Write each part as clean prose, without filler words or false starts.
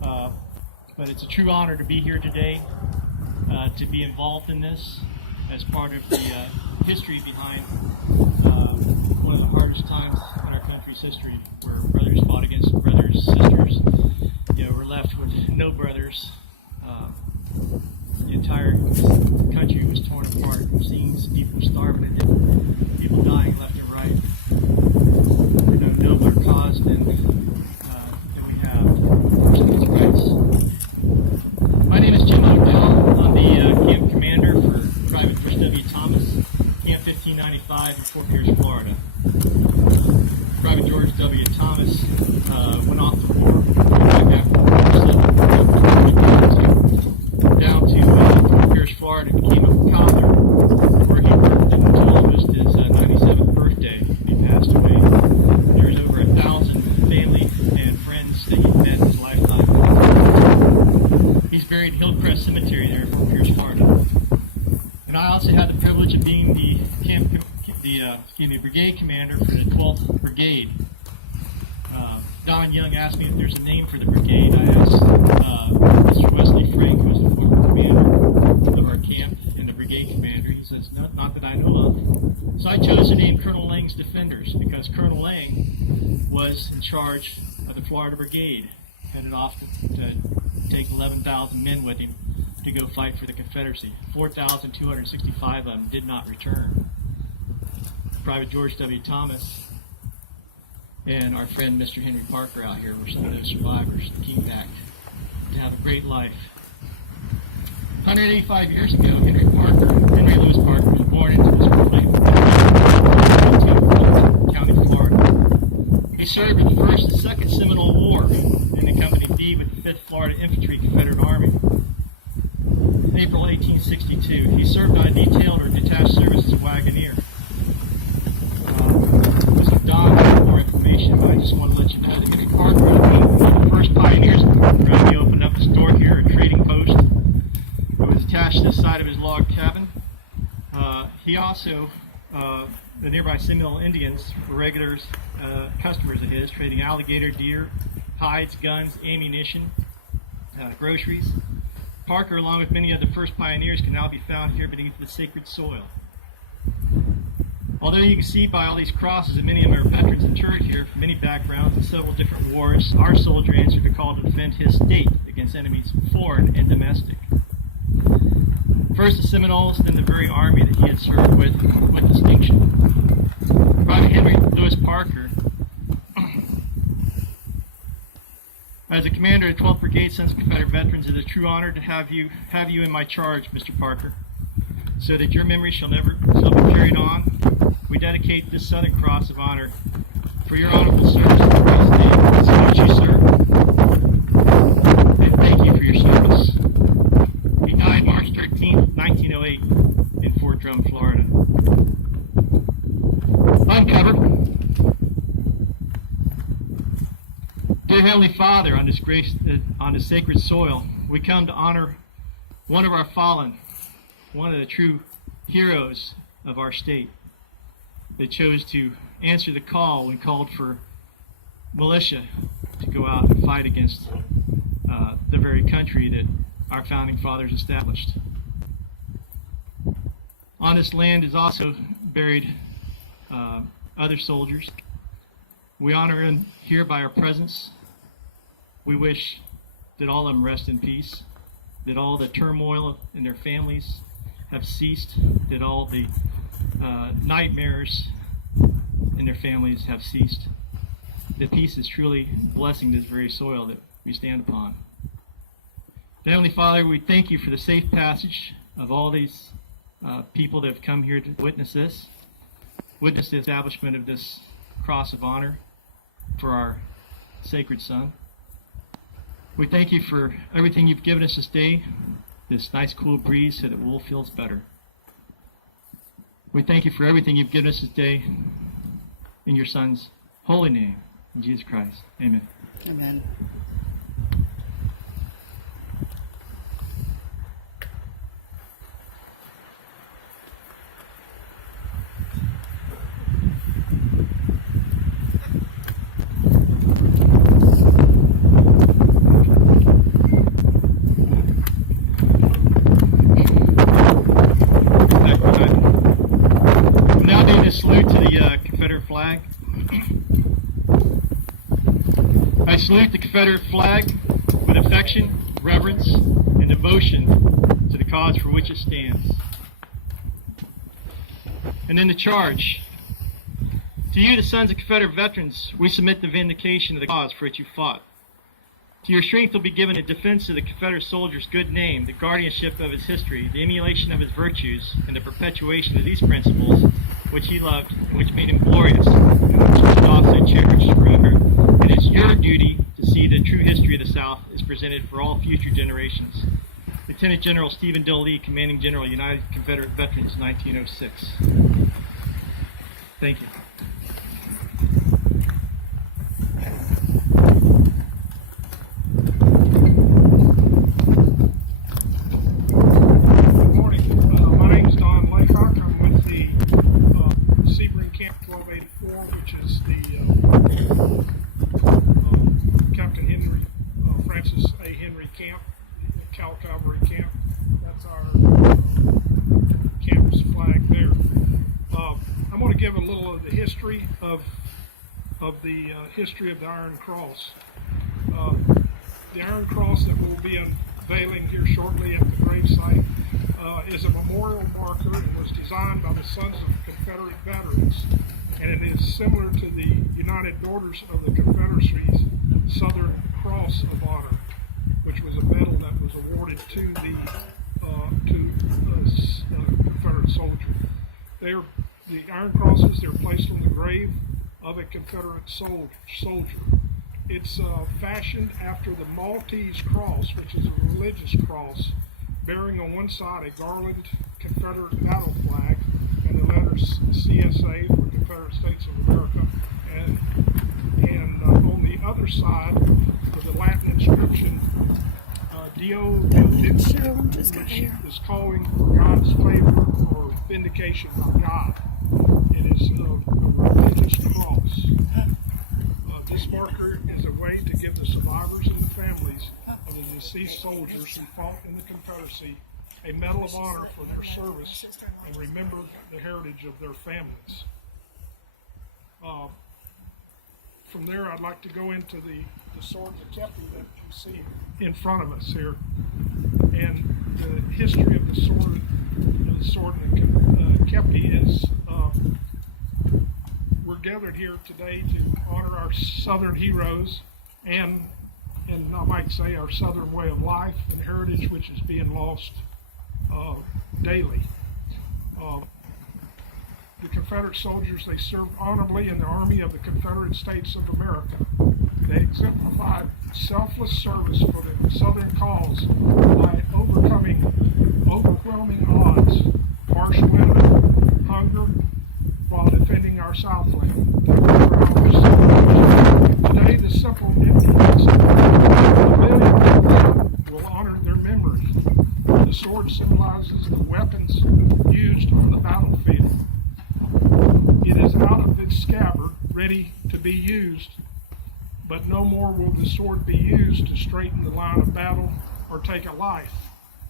but it's a true honor to be here today, to be involved in this as part of the history behind one of the hardest times in our country's history, where brothers fought against brothers, sisters. We're left with no brothers. The entire country was torn apart. We've seen people starving to death, people dying left and right. No nobler cause than we have for civil rights. My name is Jim Odell. I'm the camp commander for Private George W. Thomas, Camp 1595 in Fort Pierce, Florida. Private George W. Thomas went off to war right after down to Fort Pierce, Florida, and became a cobbler, where he worked until almost his 97th birthday. He passed away. There's over 1,000 family and friends that he met in his lifetime. He's buried in Hillcrest Cemetery there in Fort Pierce, Florida. And I also had the privilege of being the brigade commander for the 12th Brigade. Don Young asked me if there's a name for the brigade. I asked Mr. Wesley Frank, who was the former commander of our camp and the brigade commander. He says, no, not that I know of. So I chose the name Colonel Lang's Defenders, because Colonel Lang was in charge of the Florida Brigade, headed off to take 11,000 men with him to go fight for the Confederacy. 4,265 of them did not return. Private George W. Thomas and our friend Mr. Henry Parker out here were some of those survivors that came back to have a great life. 185 years ago, Henry Louis Parker was born into this County, Florida. He served in the First and Second Seminole War in the Company B with the 5th Florida Infantry Confederate Army. In April 1862, he served on a detailed or detached service as a wagoneer. Mr. Don had more information, but I just want to let you know that Henry Parker was one of the first pioneers of the program. He opened up a store here, a trading post. It was attached to the side of his log cabin. He also, the nearby Seminole Indians were regular customers of his, trading alligator, deer, hides, guns, ammunition, groceries. Parker, along with many of the first pioneers, can now be found here beneath the sacred soil. Although you can see by all these crosses that many of them are veterans interred here from many backgrounds and several different wars, our soldier answered the call to defend his state against enemies foreign and domestic. First the Seminoles, then the very army that he had served with distinction. Private Henry Louis Parker, as a commander of the 12th Brigade Sons of Confederate Veterans, it is a true honor to have you in my charge, Mr. Parker, so that your memory shall be carried on. We dedicate this Southern Cross of Honor for your honorable service in Christ's name. So much you serve, and thank you for your service. He died March 13th, 1908 in Fort Drum, Florida. Uncovered. Dear Heavenly Father, on this sacred soil, we come to honor one of our fallen, one of the true heroes of our state. They chose to answer the call when called for militia to go out and fight against the very country that our founding fathers established. On this land is also buried other soldiers. We honor them here by our presence. We wish that all of them rest in peace, that all the turmoil in their families have ceased, that all the nightmares in their families have ceased. That peace is truly blessing this very soil that we stand upon. Heavenly Father, we thank you for the safe passage of all these people that have come here to witness the establishment of this cross of honor for our sacred son. We thank you for everything you've given us this day, this nice cool breeze so that Wool feels better. We thank you for everything you've given us this day in your son's holy name, in Jesus Christ. Amen. Amen. Confederate flag with affection, reverence, and devotion to the cause for which it stands. And then the charge. To you, the sons of Confederate veterans, we submit the vindication of the cause for which you fought. To your strength will be given the defense of the Confederate soldier's good name, the guardianship of his history, the emulation of his virtues, and the perpetuation of these principles, which he loved and which made him glorious, and which he should also cherish forever. It is your duty to see the true history of the South is presented for all future generations. Lieutenant General Stephen Dill Lee, Commanding General, United Confederate Veterans, 1906. Thank you. History of the Iron Cross. The Iron Cross that we'll be unveiling here shortly at the gravesite is a memorial marker and was designed by the Sons of Confederate Veterans, and it is similar to the United Daughters of the Confederacy's Southern Cross of Honor, which was a medal that was awarded to the Confederate soldier. The Iron Crosses, they're placed on the grave of a Confederate soldier. It's fashioned after the Maltese cross, which is a religious cross, bearing on one side a garland Confederate battle flag and the letters CSA for Confederate States of America, and on the other side with the Latin inscription Dio Vindice, which is calling for God's favor or vindication by God. It is a religious cross. This marker is a way to give the survivors and the families of the deceased soldiers who fought in the Confederacy a medal of honor for their service and remember the heritage of their families. From there, I'd like to go into the sword, the kepi that you see in front of us here, and the history of the sword. The sword and the kepi is. We're gathered here today to honor our Southern heroes and I might say our Southern way of life and heritage, which is being lost daily. The Confederate soldiers, they served honorably in the Army of the Confederate States of America. They exemplified selfless service for the Southern cause by overcoming overwhelming odds, harsh weather, hunger, while defending our Southland. Today, the simple influence of the million will honor their memory. The sword symbolizes the weapons used on the battlefield. It is out of its scabbard, ready to be used, but no more will the sword be used to straighten the line of battle or take a life.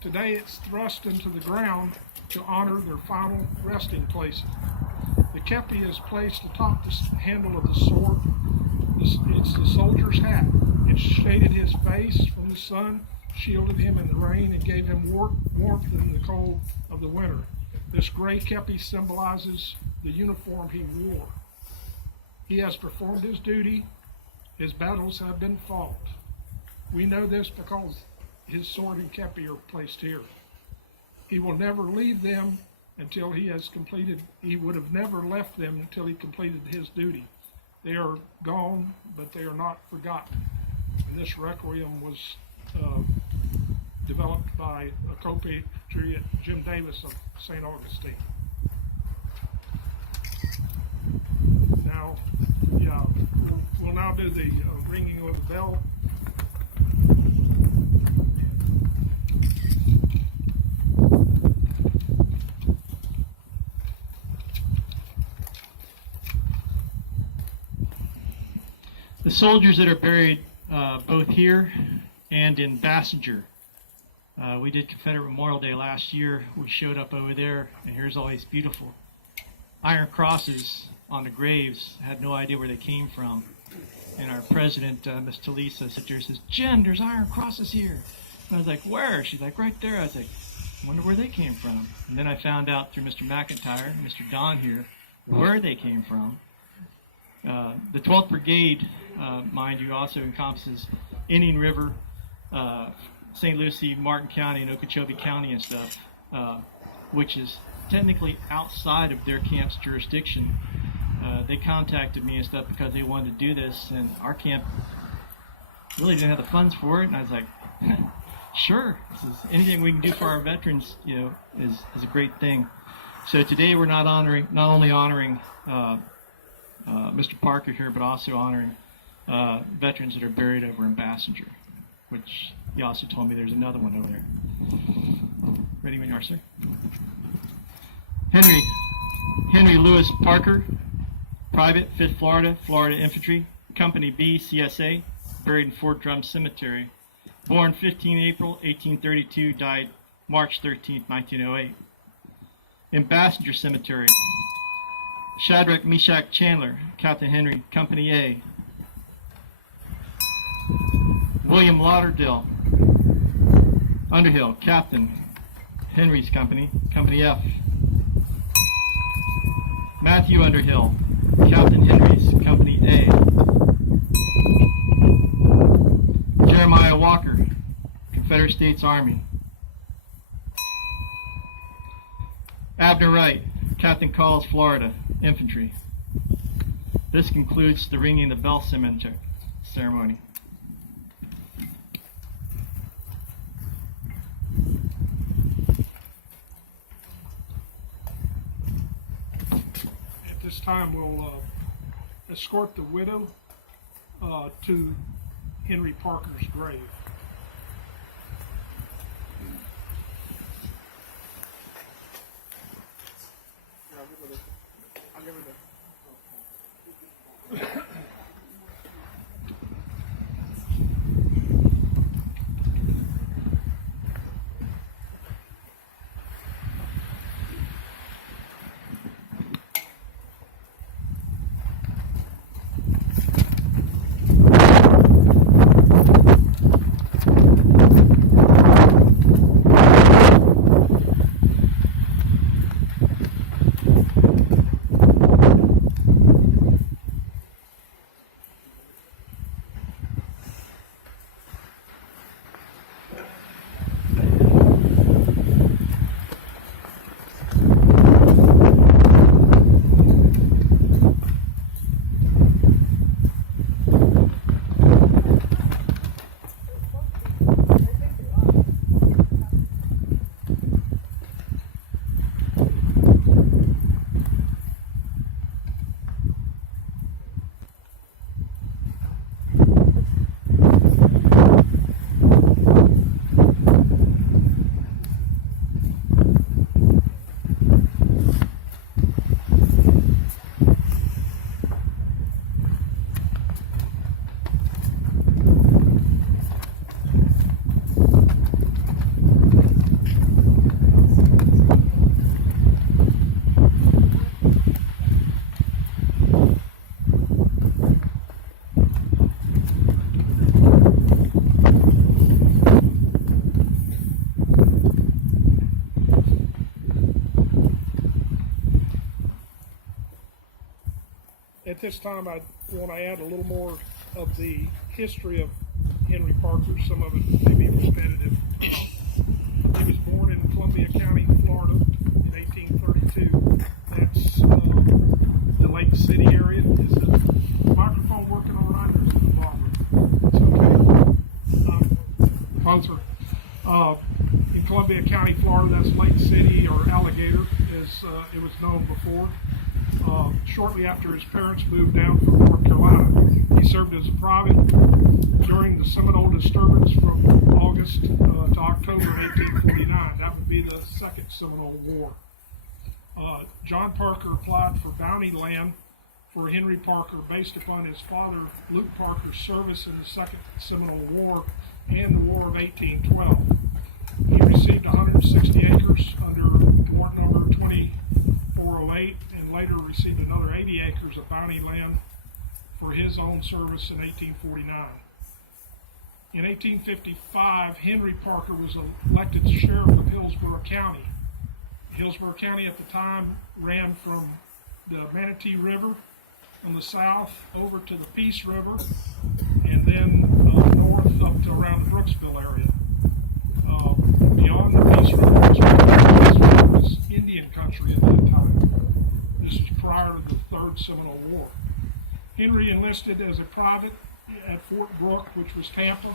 Today, it's thrust into the ground to honor their final resting places. The kepi is placed atop the handle of the sword. It's the soldier's hat. It shaded his face from the sun, shielded him in the rain, and gave him warmth in the cold of the winter. This gray kepi symbolizes the uniform he wore. He has performed his duty. His battles have been fought. We know this because his sword and kepi are placed here. He will never leave them until he has completed. He would have never left them until he completed his duty. They are gone, but they are not forgotten. And this requiem was developed by a compatriot, Jim Davis of St. Augustine. Now, we'll now do the ringing of the bell. The soldiers that are buried both here and in Bassinger. We did Confederate Memorial Day last year. We showed up over there, and here's all these beautiful iron crosses on the graves. I had no idea where they came from. and our president, Miss Talisa, sits there and says, "Jen, there's iron crosses here." And I was like, "Where?" She's like, "Right there." I was like, "I wonder where they came from." And then I found out through Mr. McIntyre, Mr. Don here, where they came from. The 12th Brigade, mind you, also encompasses Indian River, St. Lucie, Martin County, and Okeechobee County and stuff, which is technically outside of their camp's jurisdiction. They contacted me and stuff because they wanted to do this, and our camp really didn't have the funds for it. And I was like, "Sure, this is anything we can do for our veterans, is a great thing." So today we're not only honoring Mr. Parker here, but also honoring veterans that are buried over in Bassinger, which he also told me there's another one over there. Ready when you are, sir? Henry Lewis Parker, Private, 5th Florida, Florida Infantry, Company B, CSA, buried in Fort Drum Cemetery. Born 15 April 1832, died March 13, 1908. In Bassinger Cemetery, Shadrach Meshach Chandler, Captain Henry, Company A. William Lauderdale Underhill, Captain, Henry's Company, Company F. Matthew Underhill, Captain Henry's, Company A. Jeremiah Walker, Confederate States Army. Abner Wright, Captain Calls, Florida, Infantry. This concludes the ringing the bell ceremony. At this time, we'll escort the widow to Henry Parker's grave. I'll give her the At this time, I want to add a little more of the history of Henry Parker. Some of it may be repetitive. He was born in Columbia County, Florida in 1832. That's the Lake City area. Is the microphone working all right, or is it the volume? It's okay. Both are. In Columbia County, Florida, that's Lake City, or Alligator, as it was known before. Shortly after his parents moved down from North Carolina, he served as a private during the Seminole disturbance from August to October of 1849. That would be the Second Seminole War. John Parker applied for bounty land for Henry Parker based upon his father, Luke Parker's service in the Second Seminole War and the War of 1812. He received 160 acres under warrant number 2408 and later received another 80 acres of bounty land for his own service in 1849. In 1855, Henry Parker was elected sheriff of Hillsborough County. Hillsborough County at the time ran from the Manatee River on the south over to the Peace River, and then north up to around the Brooksville area. Beyond the Peace River was Indian country at that time. This was prior to the Third Seminole War. Henry enlisted as a private at Fort Brooke, which was Tampa,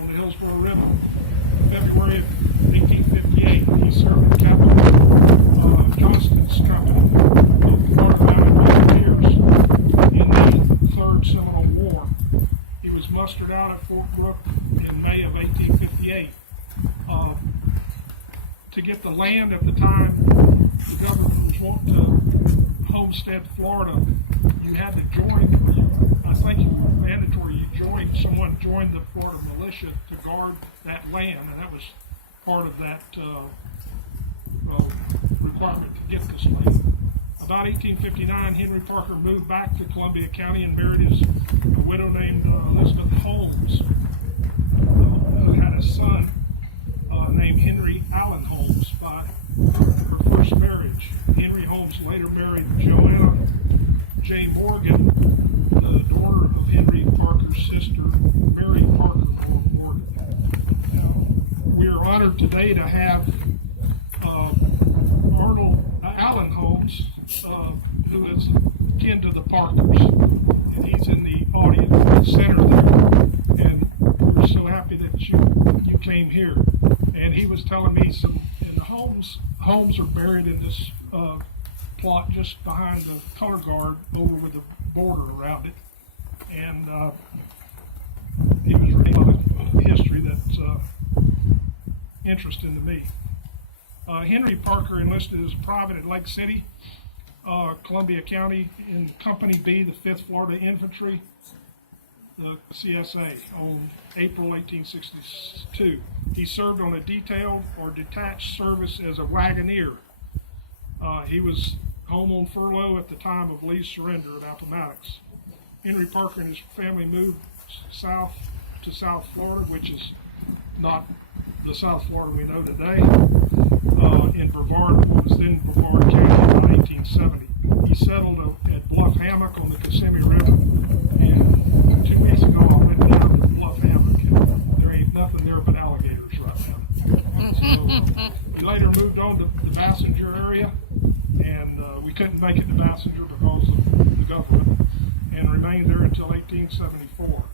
on the Hillsborough River. In February of 1858, he served in Captain Johnston's company of the Florida Mounted Volunteers in the Third Seminole War. He was mustered out at Fort Brooke in May of 1858. To get the land at the time, the government was wanting to homestead Florida. You had to join, I think it was mandatory, someone joined the Florida militia to guard that land, and that was part of that requirement to get this land. About 1859, Henry Parker moved back to Columbia County and married a widow named Elizabeth Holmes, who had a son named Henry Allen Holmes by her first marriage. Henry Holmes later married Joanna J. Morgan, the daughter of Henry Parker's sister, Mary Parker Morgan. We are honored today to have Arnold Allen Holmes, who is kin to the Parkers, and he's in the audience in the center there. And we're so happy that you came here. And he was telling me and the homes are buried in this plot just behind the color guard over with the border around it. And he was reading about history that's interesting to me. Henry Parker enlisted as a private at Lake City, Columbia County, in Company B, the 5th Florida Infantry, the CSA, on April 1862. He served on a detailed or detached service as a wagoneer. He was home on furlough at the time of Lee's surrender at Appomattox. Henry Parker and his family moved south to South Florida, which is not the South Florida we know today, in Brevard, what was then Brevard County, in 1870. He settled at Bluff Hammock on the Kissimmee River, and 2 weeks ago I went down to Bluff Hammock, and there ain't nothing there but alligators right now. So we later moved on to the Bassinger area, and we couldn't make it to Bassinger because of the government, and remained there until 1874.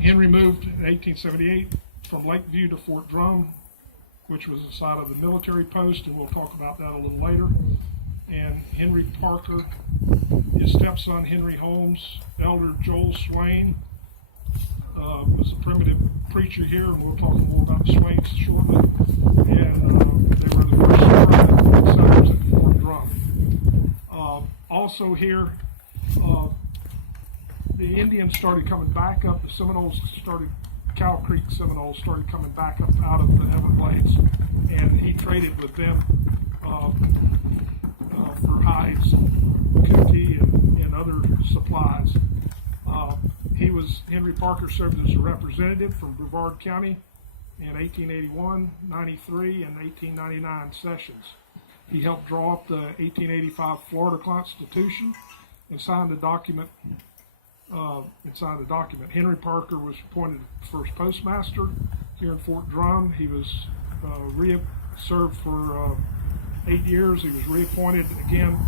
Henry moved in 1878 from Lakeview to Fort Drum, which was the site of the military post, and we'll talk about that a little later. And Henry Parker, his stepson Henry Holmes, elder Joel Swain, was a primitive preacher here, and we'll talk more about the Swains shortly. And they were the first permanent settlers at Fort Drum. Also here, the Indians started coming back up. The Seminoles Cow Creek Seminoles started coming back up out of the Everglades, and he traded with them for hides, cootie, and other supplies. Henry Parker served as a representative from Brevard County in 1881, 93, and 1899 sessions. He helped draw up the 1885 Florida Constitution and signed a document. Henry Parker was appointed first postmaster here in Fort Drum. He was served for 8 years. He was reappointed again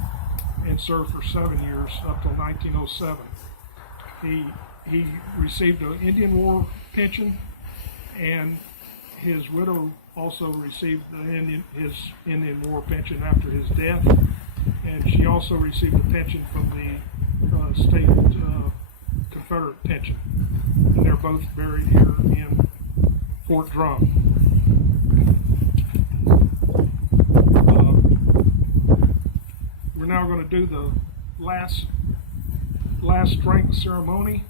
and served for 7 years up till 1907. He received an Indian War pension, and his widow also received his Indian War pension after his death, and she also received a pension from the state Confederate pension, and they're both buried here in Fort Drum. We're now going to do the last strength ceremony,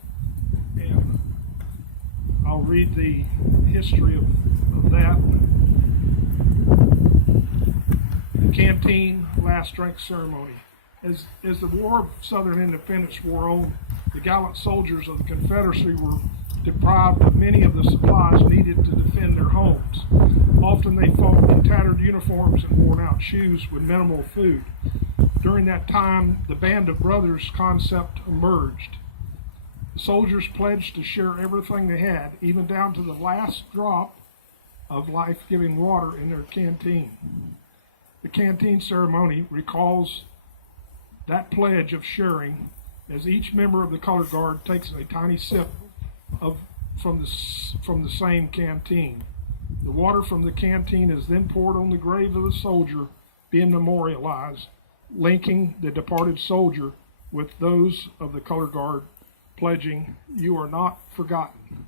and I'll read the history of that. The canteen last strength ceremony. As the War of Southern Independence wore on, the gallant soldiers of the Confederacy were deprived of many of the supplies needed to defend their homes. Often they fought in tattered uniforms and worn-out shoes with minimal food. During that time, the Band of Brothers concept emerged. The soldiers pledged to share everything they had, even down to the last drop of life-giving water in their canteen. The canteen ceremony recalls that pledge of sharing as each member of the color guard takes a tiny sip from the same canteen. The water from the canteen is then poured on the grave of the soldier, being memorialized, linking the departed soldier with those of the color guard, pledging, "You are not forgotten."